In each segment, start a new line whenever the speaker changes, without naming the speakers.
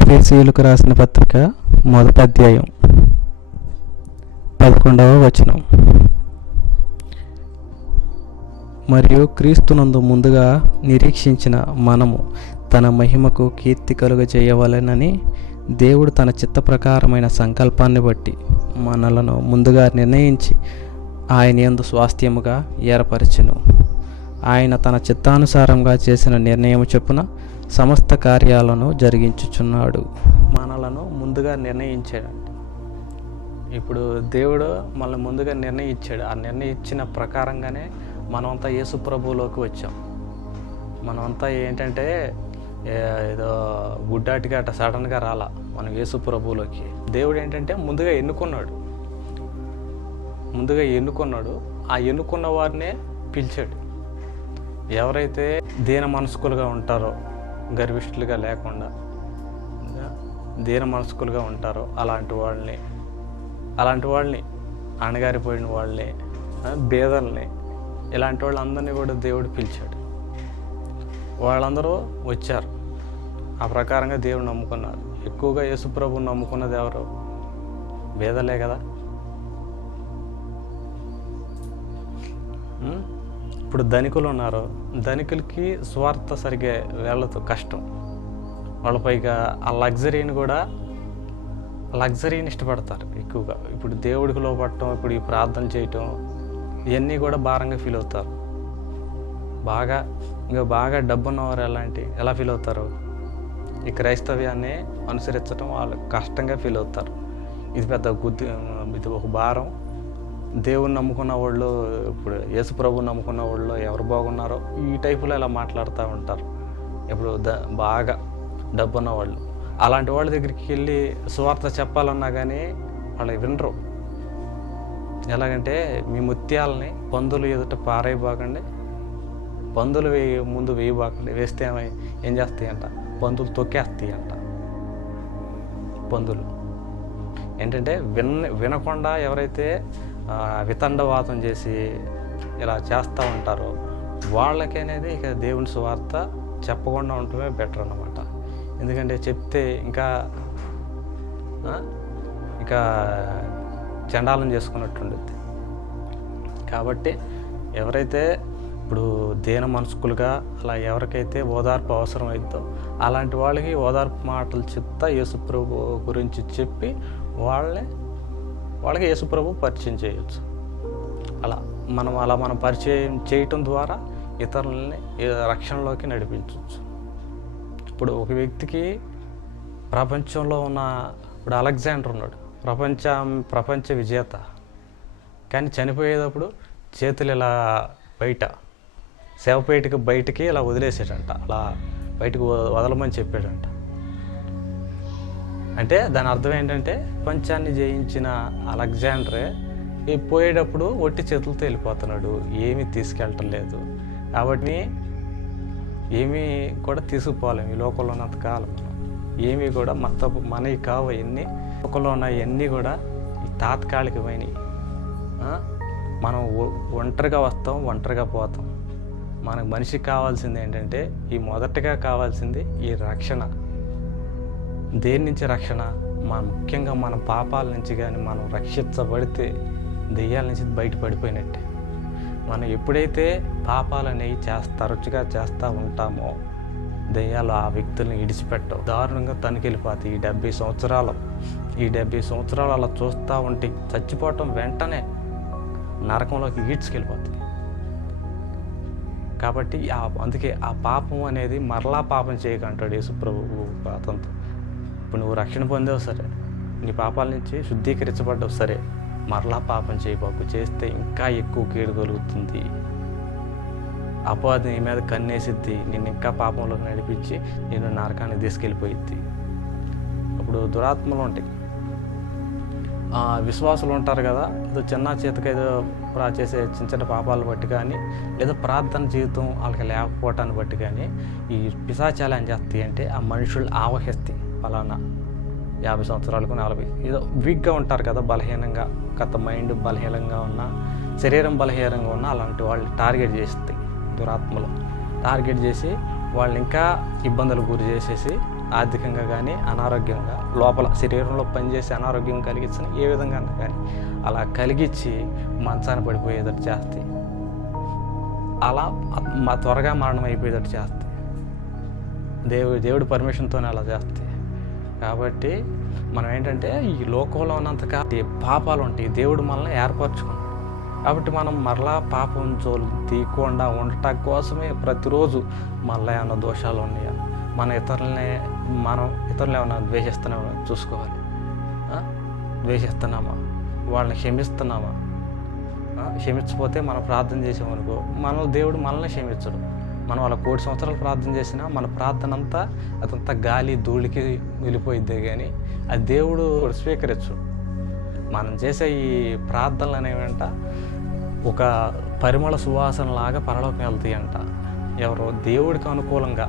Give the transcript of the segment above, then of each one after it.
ఎఫ్ఎసీయులకు రాసిన పత్రిక మొదటి అధ్యాయం పదకొండవ వచనం మరియు క్రీస్తునందు ముందుగా నిరీక్షించిన మనము తన మహిమకు కీర్తి కలుగజేయవలెనని దేవుడు తన చిత్త ప్రకారమైన సంకల్పాన్ని బట్టి మనలను ముందుగా నిర్ణయించి ఆయన ఎందు స్వాస్థ్యముగా ఏర్పరచను ఆయన తన చిత్తానుసారంగా చేసిన నిర్ణయం చొప్పున సమస్త కార్యాలను జరిగించుచున్నాడు
మనలను ముందుగా నిర్ణయించాడు ఇప్పుడు దేవుడు మనల్ని ముందుగా నిర్ణయించాడు ఆ నిర్ణయించిన ప్రకారంగానే మనమంతా యేసు ప్రభువులోకి వచ్చాం మనమంతా ఏంటంటే ఏదో గుడ్డాటిగా అట్ట సడన్గా రాలా మనం యేసు ప్రభువులోకి దేవుడు ఏంటంటే ముందుగా ఎన్నుకున్నాడు ముందుగా ఎన్నుకున్నాడు ఆ ఎన్నుకున్న వారినే పిలిచాడు ఎవరైతే దీన మనస్కులుగా ఉంటారో గర్విష్ఠులుగా లేకుండా దీన మనస్కులుగా ఉంటారో అలాంటి వాళ్ళని అలాంటి వాళ్ళని అణగారిపోయిన వాళ్ళని భేదల్ని ఇలాంటి వాళ్ళందరినీ కూడా దేవుడు పిలిచాడు వాళ్ళందరూ వచ్చారు ఆ ప్రకారంగా దేవుడు నమ్ముకున్నారు ఎక్కువగా యేసుప్రభు నమ్ముకున్నది ఎవరు భేదలే కదా ఇప్పుడు ధనికులు ఉన్నారు ధనికులకి స్వార్థ సరిగే వేళ్ళతో కష్టం వాళ్ళ పైగా ఆ లగ్జరీని కూడా లగ్జరీని ఇష్టపడతారు ఎక్కువగా ఇప్పుడు దేవుడికి లోపడటం ఇప్పుడు ఈ ప్రార్థన చేయటం ఇవన్నీ కూడా భారంగా ఫీల్ అవుతారు బాగా ఇంకా బాగా డబ్బున్నవారు ఎలాంటి ఎలా ఫీల్ అవుతారు ఈ క్రైస్తవ్యాన్ని అనుసరించడం వాళ్ళు కష్టంగా ఫీల్ అవుతారు ఇది పెద్ద గుద్ది ఇది ఒక భారం దేవుని నమ్ముకున్న వాళ్ళు ఇప్పుడు ప్రభు నమ్ముకున్న వాళ్ళు ఎవరు బాగున్నారో ఈ టైపులో ఇలా మాట్లాడుతూ ఉంటారు ఇప్పుడు ద బాగా డబ్బున్న వాళ్ళు అలాంటి వాళ్ళ దగ్గరికి వెళ్ళి సువార్త చెప్పాలన్నా కానీ వాళ్ళు వినరు ఎలాగంటే మీ ముత్యాలని పందులు ఎదుట పారైబాకండి పందులు వేయ ముందు వేయబాకండి వేస్తే ఏం చేస్తాయి అంట పందులు తొక్కేస్తాయి అంట పందులు ఏంటంటే విన్ వినకుండా ఎవరైతే వితండవాతం చేసి ఇలా చేస్తూ ఉంటారు వాళ్ళకనేది ఇక దేవుని సువార్త చెప్పకుండా ఉండటమే బెటర్ అనమాట ఎందుకంటే చెప్తే ఇంకా ఇంకా చండాలం ఉండుద్ది కాబట్టి ఎవరైతే ఇప్పుడు దేన మనస్కులుగా అలా ఎవరికైతే ఓదార్పు అవసరమైద్దో అలాంటి వాళ్ళకి ఓదార్పు మాటలు చెప్తా యేసుప్రభు గురించి చెప్పి వాళ్ళని వాళ్ళకి యేసుప్రభు పరిచయం చేయొచ్చు అలా మనం అలా మనం పరిచయం చేయటం ద్వారా ఇతరులని రక్షణలోకి నడిపించవచ్చు ఇప్పుడు ఒక వ్యక్తికి ప్రపంచంలో ఉన్న ఇప్పుడు అలెగ్జాండర్ ఉన్నాడు ప్రపంచం ప్రపంచ విజేత కానీ చనిపోయేటప్పుడు చేతులు ఇలా బయట శవపేటకి బయటికి ఇలా వదిలేసాడంట అలా బయటకు వదలమని చెప్పాడంట అంటే దాని అర్థం ఏంటంటే ప్రపంచాన్ని జయించిన అలెగ్జాండరే ఈ పోయేటప్పుడు ఒట్టి చేతులతో వెళ్ళిపోతున్నాడు ఏమీ తీసుకెళ్ళటం లేదు కాబట్టి ఏమీ కూడా తీసుకుపోలేము ఈ లోకంలో ఉన్నంత కాలం ఏమీ కూడా మత మనవి కావు అవన్నీ లోకంలో ఉన్న ఇవన్నీ కూడా తాత్కాలికమైనవి మనం ఒంటరిగా వస్తాం ఒంటరిగా పోతాం మనకు మనిషికి కావాల్సింది ఏంటంటే ఈ మొదటగా కావాల్సింది ఈ రక్షణ దేని నుంచి రక్షణ మన ముఖ్యంగా మన పాపాల నుంచి కానీ మనం రక్షించబడితే దెయ్యాల నుంచి బయటపడిపోయినట్టే మనం ఎప్పుడైతే పాపాలనేవి చేస్తా తరచుగా చేస్తూ ఉంటామో దెయ్యాలు ఆ వ్యక్తుల్ని ఇడిచిపెట్టవు దారుణంగా తనికెళ్ళిపోతాయి ఈ డెబ్బై సంవత్సరాలు ఈ డెబ్బై సంవత్సరాలు అలా చూస్తూ ఉంటే చచ్చిపోవటం వెంటనే నరకంలోకి ఈడ్చుకెళ్ళిపోతుంది కాబట్టి ఆ అందుకే ఆ పాపం అనేది మరలా పాపం చేయకంటాడు యేసుప్రభు పాతంతో ఇప్పుడు నువ్వు రక్షణ పొందావు సరే నీ పాపాల నుంచి శుద్ధీకరించబడ్డావు సరే మరలా పాపం చేయబాకు చేస్తే ఇంకా ఎక్కువ కీడు కలుగుతుంది అపవాది నీ మీద కన్నేసిద్ది నిన్ను ఇంకా పాపంలో నడిపించి నేను నరకాన్ని తీసుకెళ్ళిపోయిద్ది అప్పుడు దురాత్మలు ఉంటాయి విశ్వాసులు ఉంటారు కదా ఏదో చిన్న చేతకి ఏదో చేసే చిన్న చిన్న పాపాలు బట్టి కానీ లేదా ప్రార్థన జీవితం వాళ్ళకి లేకపోవటాన్ని బట్టి కానీ ఈ పిశాచాలు ఏం చేస్తాయి అంటే ఆ మనుషులు ఆవహిస్తాయి పలానా యాభై సంవత్సరాలకు నలభై ఏదో వీక్గా ఉంటారు కదా బలహీనంగా గత మైండ్ బలహీనంగా ఉన్న శరీరం బలహీనంగా ఉన్న అలాంటి వాళ్ళు టార్గెట్ చేస్తాయి దురాత్మలు టార్గెట్ చేసి వాళ్ళు ఇంకా ఇబ్బందులు గురి చేసేసి ఆర్థికంగా కానీ అనారోగ్యంగా లోపల శరీరంలో పనిచేసి అనారోగ్యం కలిగించిన ఏ విధంగా కానీ అలా కలిగించి మంచాన్ని పడిపోయేటట్టు చేస్తాయి అలా మా త్వరగా మరణం అయిపోయేటట్టు చేస్తాయి దేవుడు దేవుడి పర్మిషన్తోనే అలా చేస్తాయి కాబట్టి మనం ఏంటంటే ఈ లోకంలో ఉన్నంతగా పాపాలు ఉంటాయి దేవుడు మనల్ని ఏర్పరచుకున్నాడు కాబట్టి మనం మరలా పాపం జోలు తీయకుండా ఉండటం కోసమే ప్రతిరోజు మళ్ళీ ఏమైనా దోషాలు ఉన్నాయా మన ఇతరులని మనం ఇతరులు ఏమైనా ద్వేషిస్తున్నామో చూసుకోవాలి ద్వేషిస్తున్నామా వాళ్ళని క్షమిస్తున్నామా క్షమించకపోతే మనం ప్రార్థన చేసామనుకో మనం దేవుడు మనల్ని క్షమించడం మనం అలా కోటి సంవత్సరాలు ప్రార్థన చేసినా మన ప్రార్థన అంతా అదంతా గాలి ధూళికి వెళ్ళిపోయిద్దే కానీ అది దేవుడు స్వీకరించు మనం చేసే ఈ ప్రార్థనలు అనేవి అంట ఒక పరిమళ సువాసనలాగా పరలోకం వెళ్తాయి అంట ఎవరు దేవుడికి అనుకూలంగా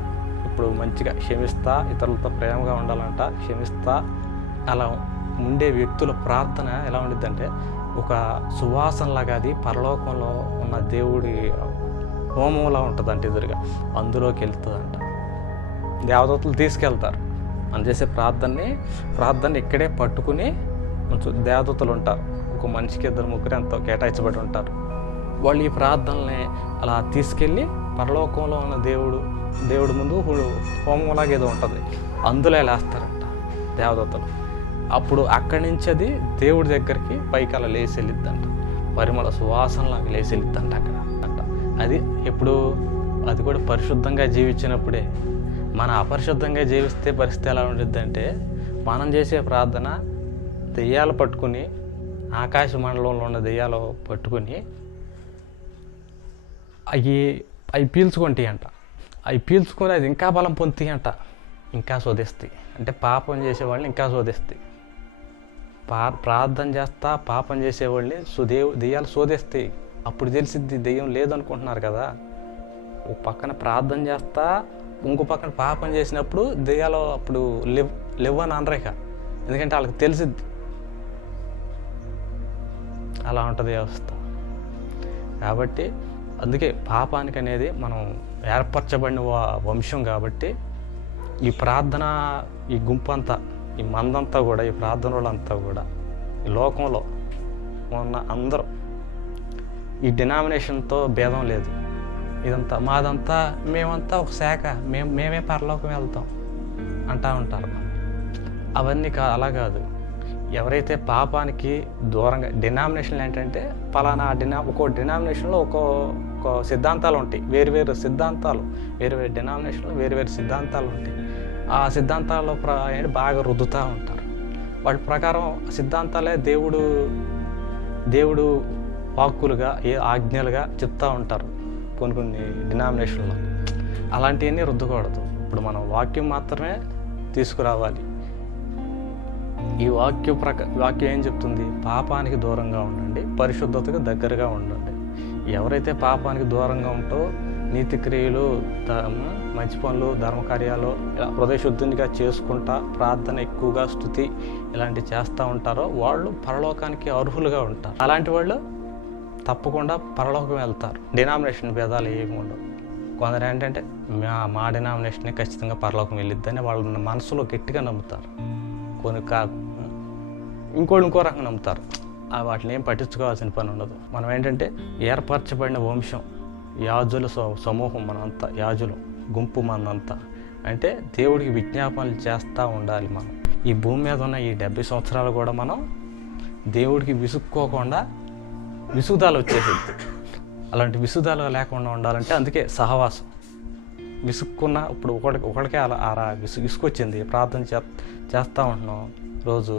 ఇప్పుడు మంచిగా క్షమిస్తా ఇతరులతో ప్రేమగా ఉండాలంట క్షమిస్తా అలా ఉండే వ్యక్తుల ప్రార్థన ఎలా ఉండిద్దంటే ఒక సువాసనలాగా అది పరలోకంలో ఉన్న దేవుడి హోమంలా ఉంటుందంట ఎదురుగా అందులోకి వెళ్తుందంట దేవదత్తులు తీసుకెళ్తారు అని చేసే ప్రార్థనని ప్రార్థన ఇక్కడే పట్టుకుని కొంచెం దేవదత్తులు ఉంటారు ఒక మనిషికి ఇద్దరు ముగ్గురు ఎంతో కేటాయించబడి ఉంటారు వాళ్ళు ఈ ప్రార్థనల్ని అలా తీసుకెళ్ళి పరలోకంలో ఉన్న దేవుడు దేవుడు ముందు హోమంలాగా ఏదో ఉంటుంది అందులో లేస్తారంట దేవదత్తలు అప్పుడు అక్కడి నుంచి అది దేవుడి దగ్గరికి పైకి అలా లేచి వెళ్ళిద్దంట పరిమళ సువాసనలాగా లేచి వెళ్ళిద్దంట అక్కడ అది ఎప్పుడు అది కూడా పరిశుద్ధంగా జీవించినప్పుడే మన అపరిశుద్ధంగా జీవిస్తే పరిస్థితి ఎలా ఉంటుందంటే మనం చేసే ప్రార్థన దెయ్యాలు పట్టుకుని ఆకాశ మండలంలో ఉన్న దెయ్యాలు పట్టుకుని అవి అవి పీల్చుకుంటాయి అంట అవి పీల్చుకుని అది ఇంకా బలం పొందుతాయి అంట ఇంకా శోధిస్తాయి అంటే పాపం చేసేవాళ్ళని ఇంకా శోధిస్తాయి పా ప్రార్థన చేస్తా పాపం చేసేవాళ్ళని సుదేవ్ దెయ్యాలు శోధిస్తాయి అప్పుడు తెలిసింది దెయ్యం లేదనుకుంటున్నారు కదా ఒక పక్కన ప్రార్థన చేస్తా ఇంకో పక్కన పాపం చేసినప్పుడు దెయ్యాలు అప్పుడు లెవ్ లెవ్ అని అనరేక ఎందుకంటే వాళ్ళకి తెలిసిద్ది అలా ఉంటుంది వ్యవస్థ కాబట్టి అందుకే పాపానికి అనేది మనం ఏర్పరచబడిన వంశం కాబట్టి ఈ ప్రార్థన ఈ గుంపు అంతా ఈ మందంతా కూడా ఈ ప్రార్థన వాళ్ళంతా కూడా ఈ లోకంలో ఉన్న అందరూ ఈ డినామినేషన్తో భేదం లేదు ఇదంతా మాదంతా మేమంతా ఒక శాఖ మేము మేమే పరలోకం వెళ్తాం అంటా ఉంటారు అవన్నీ కా అలా కాదు ఎవరైతే పాపానికి దూరంగా డినామినేషన్లు ఏంటంటే పలానా డినా ఒక్కో డినామినేషన్లో ఒక్కో ఒక్కో సిద్ధాంతాలు ఉంటాయి వేరువేరు సిద్ధాంతాలు వేరువేరు డినామినేషన్లో వేరువేరు సిద్ధాంతాలు ఉంటాయి ఆ సిద్ధాంతాల్లో ప్ర బాగా రుద్దుతూ ఉంటారు వాటి ప్రకారం సిద్ధాంతాలే దేవుడు దేవుడు వాక్కులుగా ఏ ఆజ్ఞలుగా చెప్తూ ఉంటారు కొన్ని కొన్ని డినామినేషన్లో అలాంటివన్నీ రుద్దకూడదు ఇప్పుడు మనం వాక్యం మాత్రమే తీసుకురావాలి ఈ వాక్య ప్రక వాక్యం ఏం చెప్తుంది పాపానికి దూరంగా ఉండండి పరిశుద్ధతకు దగ్గరగా ఉండండి ఎవరైతే పాపానికి దూరంగా ఉంటో నీతి క్రియలు మంచి పనులు ధర్మకార్యాలు ఇలా హృదయశుద్ధినిగా చేసుకుంటా ప్రార్థన ఎక్కువగా స్థుతి ఇలాంటివి చేస్తూ ఉంటారో వాళ్ళు పరలోకానికి అర్హులుగా ఉంటారు అలాంటి వాళ్ళు తప్పకుండా పరలోకం వెళ్తారు డినామినేషన్ భేదాలు వేయకుండా కొందరు ఏంటంటే మా మా డినామినేషనే ఖచ్చితంగా పరలోకం వెళ్ళిద్దని వాళ్ళ మనసులో గట్టిగా నమ్ముతారు కొన్ని కా ఇంకోళ్ళు ఇంకో రకంగా నమ్ముతారు వాటిని ఏం పట్టించుకోవాల్సిన పని ఉండదు మనం ఏంటంటే ఏర్పరచబడిన వంశం యాజుల సమూహం మనంతా యాజులు గుంపు మనంతా అంటే దేవుడికి విజ్ఞాపనలు చేస్తూ ఉండాలి మనం ఈ భూమి మీద ఉన్న ఈ డెబ్బై సంవత్సరాలు కూడా మనం దేవుడికి విసుక్కోకుండా విసుదాలు వచ్చేసింది అలాంటి విసుదాలు లేకుండా ఉండాలంటే అందుకే సహవాసం విసుక్కున్న ఇప్పుడు ఒకటి ఒకటికే అలా అరా విసు విసుకొచ్చింది ప్రార్థన చే చేస్తూ ఉంటున్నాం రోజు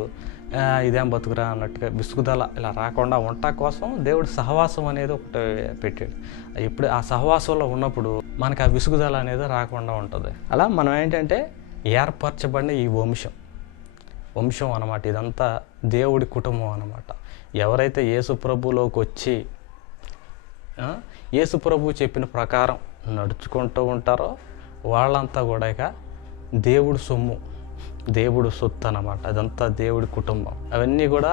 ఇదేం బతుకురా అన్నట్టుగా విసుగుదల ఇలా రాకుండా వంట కోసం దేవుడు సహవాసం అనేది ఒకటి పెట్టాడు ఇప్పుడు ఆ సహవాసంలో ఉన్నప్పుడు మనకు ఆ విసుగుదల అనేది రాకుండా ఉంటుంది అలా మనం ఏంటంటే ఏర్పరచబడిన ఈ వంశం వంశం అనమాట ఇదంతా దేవుడి కుటుంబం అనమాట ఎవరైతే యేసుప్రభులోకి వచ్చి యేసుప్రభు చెప్పిన ప్రకారం నడుచుకుంటూ ఉంటారో వాళ్ళంతా కూడా ఇక దేవుడు సొమ్ము దేవుడు సొత్తు అనమాట అదంతా దేవుడి కుటుంబం అవన్నీ కూడా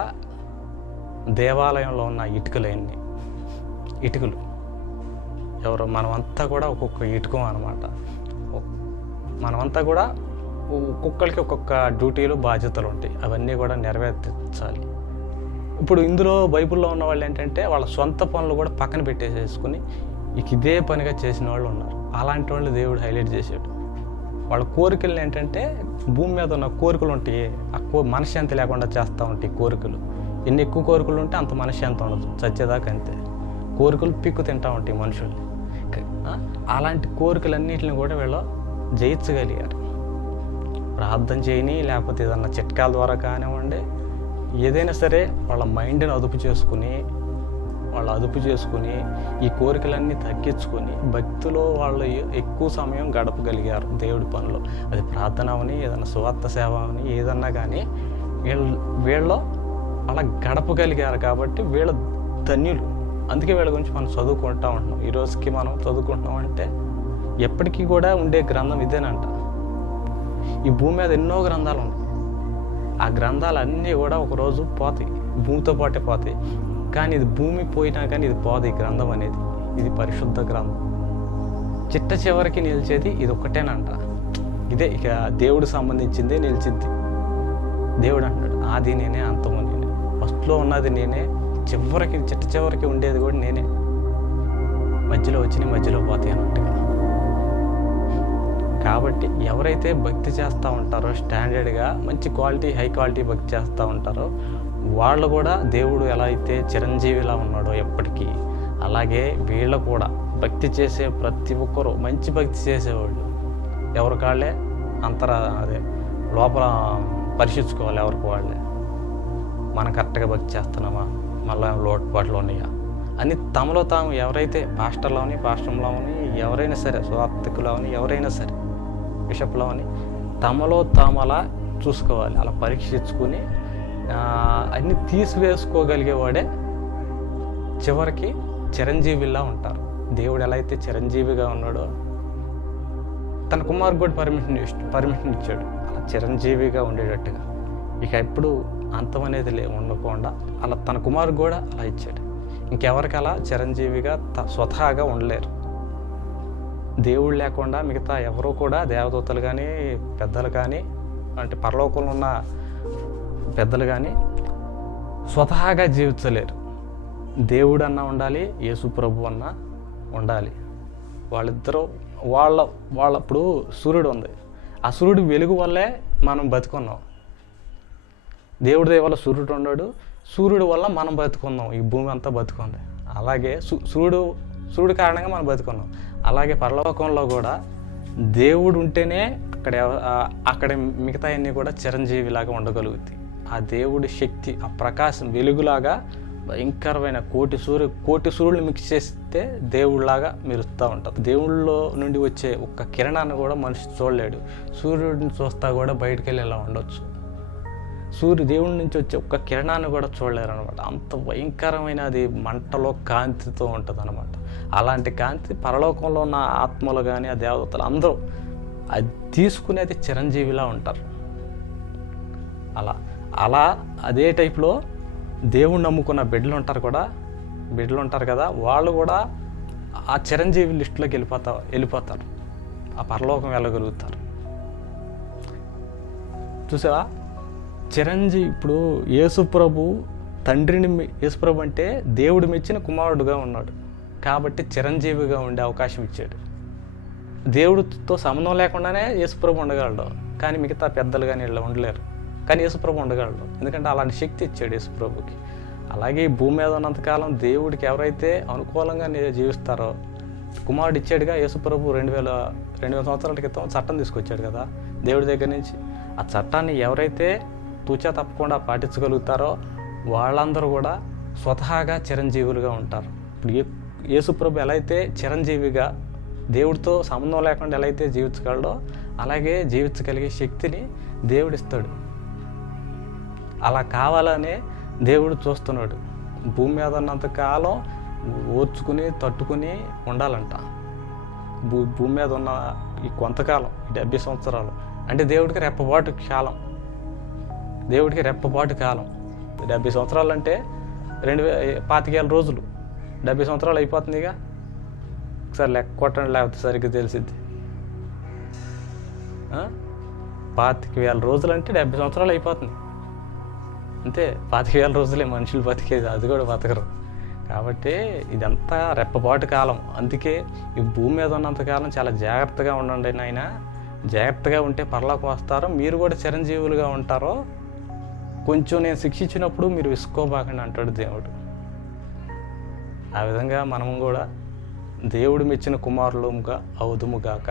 దేవాలయంలో ఉన్న ఇటుకలన్నీ ఇటుకలు ఎవరు మనమంతా కూడా ఒక్కొక్క ఇటుకం అనమాట మనమంతా కూడా ఒక్కొక్కరికి ఒక్కొక్క డ్యూటీలు బాధ్యతలు ఉంటాయి అవన్నీ కూడా నెరవేర్చాలి ఇప్పుడు ఇందులో బైబిల్లో ఉన్న వాళ్ళు ఏంటంటే వాళ్ళ సొంత పనులు కూడా పక్కన పెట్టేసేసుకుని ఇక ఇదే పనిగా చేసిన వాళ్ళు ఉన్నారు అలాంటి వాళ్ళు దేవుడు హైలైట్ చేసాడు వాళ్ళ కోరికలు ఏంటంటే భూమి మీద ఉన్న కోరికలు ఉంటాయి ఆ కో మనశ్శాంతి లేకుండా చేస్తూ ఉంటాయి కోరికలు ఎన్ని ఎక్కువ కోరికలు ఉంటే అంత మనశ్శాంతి ఉండదు చచ్చేదాకా అంతే కోరికలు పిక్కు తింటూ ఉంటాయి మనుషుల్ని అలాంటి కోరికలన్నింటిని కూడా వీళ్ళు జయించగలిగారు ప్రార్థన చేయని లేకపోతే ఏదన్నా చిట్కాల ద్వారా కానివ్వండి ఏదైనా సరే వాళ్ళ మైండ్ని అదుపు చేసుకుని వాళ్ళు అదుపు చేసుకుని ఈ కోరికలన్నీ తగ్గించుకొని భక్తిలో వాళ్ళు ఎక్కువ సమయం గడపగలిగారు దేవుడి పనులు అది ప్రార్థన అని ఏదైనా స్వార్థ సేవ అని ఏదన్నా కానీ వీళ్ళు వీళ్ళు అలా గడపగలిగారు కాబట్టి వీళ్ళ ధన్యులు అందుకే వీళ్ళ గురించి మనం చదువుకుంటా ఉంటున్నాం ఈరోజుకి మనం చదువుకుంటున్నాం అంటే ఎప్పటికీ కూడా ఉండే గ్రంథం ఇదేనంట ఈ భూమి మీద ఎన్నో గ్రంథాలు ఉన్నాయి ఆ గ్రంథాలన్నీ కూడా ఒకరోజు పోతాయి భూమితో పాటే పోతాయి కానీ ఇది భూమి పోయినా కానీ ఇది పోదు ఈ గ్రంథం అనేది ఇది పరిశుద్ధ గ్రంథం చిట్ట చివరికి నిలిచేది ఇది ఒక్కటేనంట ఇదే ఇక దేవుడు సంబంధించిందే నిలిచింది దేవుడు అంటాడు ఆది నేనే అంతము నేనే ఫస్ట్లో ఉన్నది నేనే చివరికి చిట్ట చివరికి ఉండేది కూడా నేనే మధ్యలో వచ్చి మధ్యలో పోతాయి అన్నట్టుగా కాబట్టి ఎవరైతే భక్తి చేస్తూ ఉంటారో స్టాండర్డ్గా మంచి క్వాలిటీ హై క్వాలిటీ భక్తి చేస్తూ ఉంటారో వాళ్ళు కూడా దేవుడు ఎలా అయితే చిరంజీవిలా ఉన్నాడో ఎప్పటికీ అలాగే వీళ్ళు కూడా భక్తి చేసే ప్రతి ఒక్కరూ మంచి భక్తి చేసేవాళ్ళు ఎవరి కాళ్ళే అంతర అదే లోపల పరీక్షించుకోవాలి ఎవరికి వాళ్ళే మనం కరెక్ట్గా భక్తి చేస్తున్నామా మళ్ళీ లోటుపాట్లు ఉన్నాయా అని తమలో తాము ఎవరైతే పాస్టర్లోని పాస్టంలోని ఎవరైనా సరే అని ఎవరైనా సరే అని తమలో తాము అలా చూసుకోవాలి అలా పరీక్షించుకుని అన్ని తీసివేసుకోగలిగేవాడే చివరికి చిరంజీవిలా ఉంటారు దేవుడు ఎలా అయితే చిరంజీవిగా ఉన్నాడో తన కుమార్ కూడా పర్మిషన్ పర్మిషన్ ఇచ్చాడు అలా చిరంజీవిగా ఉండేటట్టుగా ఇక ఎప్పుడు అంతం అనేది లే ఉండకుండా అలా తన కుమారు కూడా అలా ఇచ్చాడు ఇంకెవరికి అలా చిరంజీవిగా స్వతహాగా ఉండలేరు దేవుడు లేకుండా మిగతా ఎవరూ కూడా దేవదూతలు కానీ పెద్దలు కానీ అంటే పరలోకంలో ఉన్న పెద్దలు కానీ స్వతహాగా జీవించలేరు దేవుడు అన్న ఉండాలి యేసు ప్రభు అన్న ఉండాలి వాళ్ళిద్దరూ వాళ్ళ వాళ్ళప్పుడు సూర్యుడు ఉంది ఆ సూర్యుడు వెలుగు వల్లే మనం బతుకున్నాం దేవుడి వల్ల సూర్యుడు ఉన్నాడు సూర్యుడు వల్ల మనం బతుకున్నాం ఈ భూమి అంతా బతుకుంది అలాగే సూర్యుడు సూర్యుడు కారణంగా మనం బతుకున్నాం అలాగే పరలోకంలో కూడా దేవుడు ఉంటేనే అక్కడ అక్కడ మిగతా అన్నీ కూడా చిరంజీవిలాగా ఉండగలుగుతాయి ఆ దేవుడి శక్తి ఆ ప్రకాశం వెలుగులాగా భయంకరమైన కోటి సూర్యు కోటి సూర్యులు మిక్స్ చేస్తే దేవుడిలాగా మెరుస్తూ ఉంటారు దేవుళ్ళలో నుండి వచ్చే ఒక్క కిరణాన్ని కూడా మనిషి చూడలేడు సూర్యుడిని చూస్తా కూడా బయటకు వెళ్ళి ఇలా ఉండొచ్చు సూర్య దేవుడి నుంచి వచ్చే ఒక్క కిరణాన్ని కూడా చూడలేరు అనమాట అంత భయంకరమైన అది మంటలో కాంతితో ఉంటుంది అనమాట అలాంటి కాంతి పరలోకంలో ఉన్న ఆత్మలు కానీ ఆ దేవతలు అందరూ అది తీసుకునేది చిరంజీవిలా ఉంటారు అలా అలా అదే టైప్లో దేవుణ్ణి నమ్ముకున్న బిడ్డలు ఉంటారు కూడా బిడ్డలు ఉంటారు కదా వాళ్ళు కూడా ఆ చిరంజీవి లిస్టులోకి వెళ్ళిపోతా వెళ్ళిపోతారు ఆ పరలోకం వెళ్ళగలుగుతారు చూసావా చిరంజీవి ఇప్పుడు యేసుప్రభు తండ్రిని యేసుప్రభు అంటే దేవుడు మెచ్చిన కుమారుడుగా ఉన్నాడు కాబట్టి చిరంజీవిగా ఉండే అవకాశం ఇచ్చాడు దేవుడితో సంబంధం లేకుండానే యేసుప్రభు ఉండగలడు కానీ మిగతా పెద్దలు కానీ వీళ్ళు ఉండలేరు కానీ యేసుప్రభు ఉండగలడు ఎందుకంటే అలాంటి శక్తి ఇచ్చాడు యేసుప్రభుకి అలాగే భూమి మీద ఉన్నంతకాలం దేవుడికి ఎవరైతే అనుకూలంగా జీవిస్తారో కుమారుడు ఇచ్చాడుగా యేసుప్రభు రెండు వేల రెండు వేల సంవత్సరాల క్రితం చట్టం తీసుకొచ్చాడు కదా దేవుడి దగ్గర నుంచి ఆ చట్టాన్ని ఎవరైతే తూచ తప్పకుండా పాటించగలుగుతారో వాళ్ళందరూ కూడా స్వతహాగా చిరంజీవులుగా ఉంటారు ఇప్పుడు యేసుప్రభు ఎలా అయితే చిరంజీవిగా దేవుడితో సంబంధం లేకుండా ఎలా అయితే జీవించగలడో అలాగే జీవించగలిగే శక్తిని దేవుడిస్తాడు అలా కావాలనే దేవుడు చూస్తున్నాడు భూమి మీద ఉన్నంత కాలం ఓర్చుకుని తట్టుకుని ఉండాలంట భూ భూమి మీద ఉన్న ఈ కొంతకాలం డెబ్బై సంవత్సరాలు అంటే దేవుడికి రెప్పబాటు కాలం దేవుడికి రెప్పపాటు కాలం డెబ్బై సంవత్సరాలు అంటే రెండు పాతికేల రోజులు డెబ్బై సంవత్సరాలు అయిపోతుందిగా ఒకసారి లెక్క కొట్టండి లేకపోతే సరిగ్గా తెలిసిద్ది పాతిక వేల రోజులు అంటే డెబ్బై సంవత్సరాలు అయిపోతుంది అంతే పాతిక వేల రోజులే మనుషులు బతికేది అది కూడా బతకరు కాబట్టి ఇదంతా రెప్పపాటు కాలం అందుకే ఈ భూమి మీద ఉన్నంతకాలం చాలా జాగ్రత్తగా ఉండండి నాయన జాగ్రత్తగా ఉంటే పర్లోకి వస్తారో మీరు కూడా చిరంజీవులుగా ఉంటారో కొంచెం నేను శిక్షించినప్పుడు మీరు విసుకోబాకండి అంటాడు దేవుడు ఆ విధంగా మనము కూడా దేవుడు మెచ్చిన కుమారులముగా అవుదుము గాక